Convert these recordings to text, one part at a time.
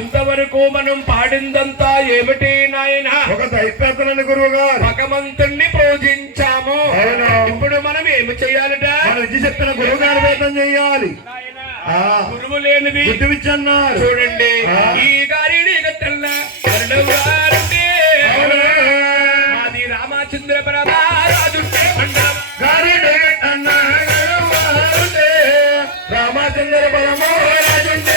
ఇంతవరకు మనం పాడిందంతా ఏమిటి నాయన? ఒక దైత్యాన్ని గురువు గారు భగవంతుణ్ణి పూజించాము. ఇప్పుడు మనం ఏమి చెయ్యాలట? చెప్పిన గురువు గారు వేదం చెయ్యాలి. గురువు లేనిది అన్నారు. చూడండి ఈ గారిని మాది రామచంద్ర పరమారాజుంటే రామచంద్ర పరమారాజుంటే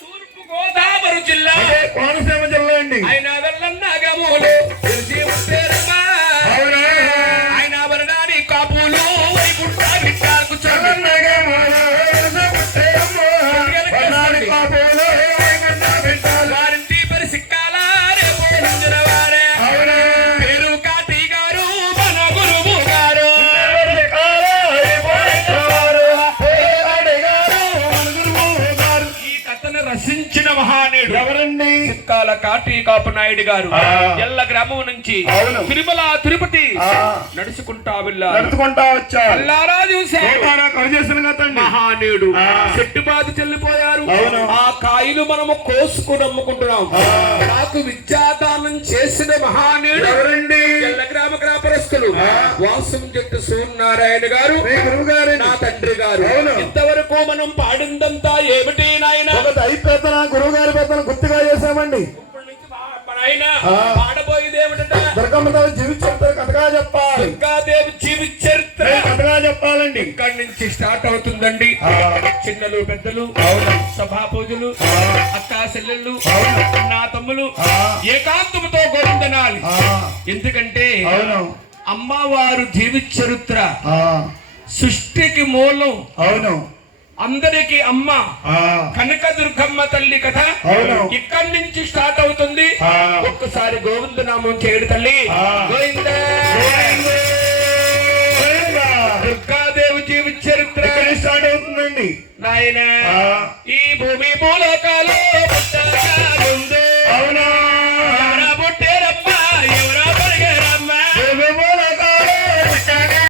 తూర్పు గోదావరి జిల్లా కోనసీమ జిల్లా అండి. ఆయన వెళ్ళన్నాగములు ఆయన వరణాని కాపులు వైకుంఠ విట్టాలకు వారింటి పరిసిక్కాల రేపోవారే పేరు కాటి గారు మన గురువు గారు. ఈ కథను రచించిన మహానీయుడు ఎవరండి? చిక్కాల కాటి కాపు నాయుడు గారు. ఎల్ల గ్రామం నుంచి తిరుమల తిరుపతి నడుచుకుంటా వచ్చా మహానీయుడు చెట్టు బాధ చెల్లిపోయారు. ఆ కాయలు మనము కోసుకుని అమ్ముకుంటున్నాం. నాకు విద్యాదానం చేసిన మహానీయుడు ఎవరండి? ఎల్ల గ్రామ గ్రామస్తులు వాసం చెట్టు సూర్యనారాయణ గారు నా తండ్రి గారు. ఇంతవరకు మనం పాడిందంతా ఏమిటి నాయన? అయిపోతున్న గురువు గారి పెద్దలు గుర్తుగా చేశామండి. పాడబోయేది ఏమిటంటే దుర్గమ్మదేవి జీవిత చరిత్ర కథగా చెప్పాలి. దుర్గాదేవి జీవిత చరిత్ర కథగా చెప్పాలండి. ఇక్కడి నుంచి స్టార్ట్ అవుతుందండి. చిన్నలు పెద్దలు సభా పూజలు అక్కా చెల్లెళ్ళు నా తమ్ములు ఏకాంతముతో గోవిందనాలి. ఎందుకంటే అమ్మవారు జీవిత చరిత్ర సృష్టికి మూలం. అందరికి అమ్మ కనక దుర్గమ్మ తల్లి కథ ఇక్కడి నుంచి స్టార్ట్ అవుతుంది. ఒక్కసారి గోవింద నామం చేయడు తల్లి. గోవింద దుర్గాదేవి జీవిత చరిత్ర స్టార్ట్ అవుతుందండి నాయన.